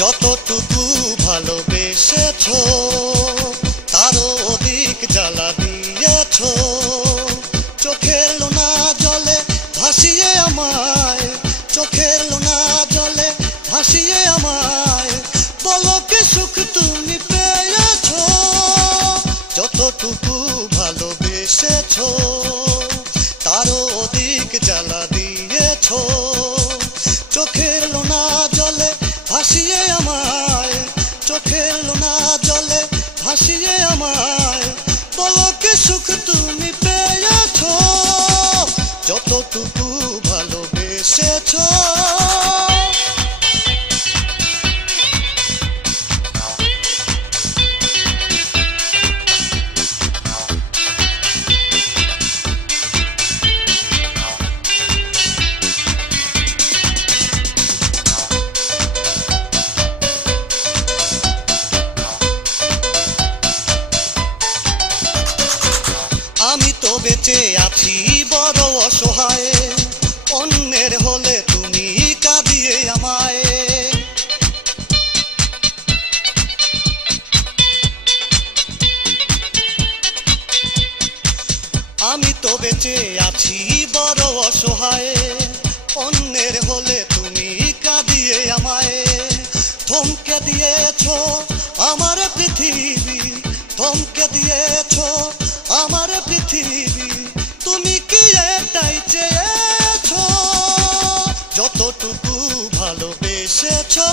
যতটুকু ভালোবেসেছো তারও অধিক জ্বালা দিয়েছো। চোখের লোনা জলে ভাসিয়ে আমায়, চোখের লোনা জলে ভাসিয়ে আমায়, বলো কি সুখ তুমি পেয়েছো। যতটুকু ভালোবেসেছো তারও অধিক জ্বালা দিয়েছো। চোখের লোনা জলে ভাসিয়ে আমায়, চোখের লোনা জলে ভাসিয়ে আমায়, বলো কি সুখ তুমি পেয়েছো। যতটুকু ভালোবেসেছো। আমি তো বেঁচে আছি বড় অসহায়, অন্যের হলে তুমি কাঁদিয়ে আমায়। আমি তো বেঁচে আছি বড় অসহায়, অন্যের হলে তুমি কাঁদিয়ে আমায়। থমকে দিয়েছো আমার পৃথিবী, থমকে দিয়েছো আমার পৃথিবী, তুমি কি এটাই চেয়েছো। যতটুকু ভালোবেসেছো।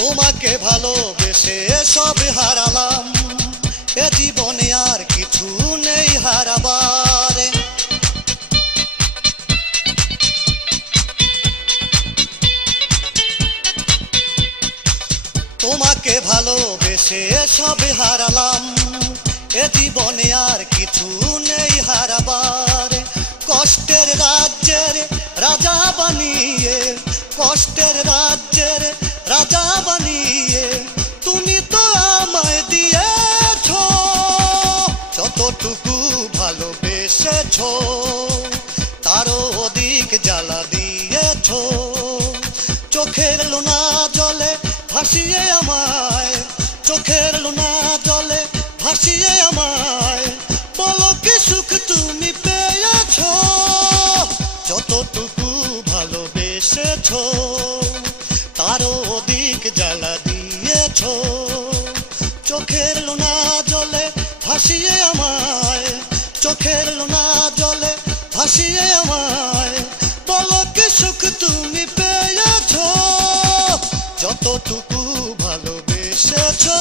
তোমাকে ভালোবেসে সব হারালাম, এ জীবনে আর কিছু নেই হারাবার। তোমাকে ভালোবেসে সব হারালাম, এ জীবনে আর কিছু নেই হারাবার। কষ্টের রাজ্যের রাজা বানিয়ে, কষ্টের রাজ্যের রাজা বানিয়ে তুমি তো আমায় দিয়েছো। যতটুকু ভালোবেসেছো তারও অধিক জ্বালা দিয়েছো। চোখের লোনা জলে ভাসিয়ে আমায়, চোখের লোনা জলে ভাসিয়ে আমায়, বলো কি সুখ তুমি পেয়েছো। যতটুকু ভালোবেসেছো তারও অধিক জ্বালা দিয়েছো। চোখের লোনা জলে ভাসিয়ে আমায়, চোখের লোনা জলে ভাসিয়ে আমায়, বলো কি সুখ তুমি পেয়েছো। যতটুকু ভালোবেসেছো।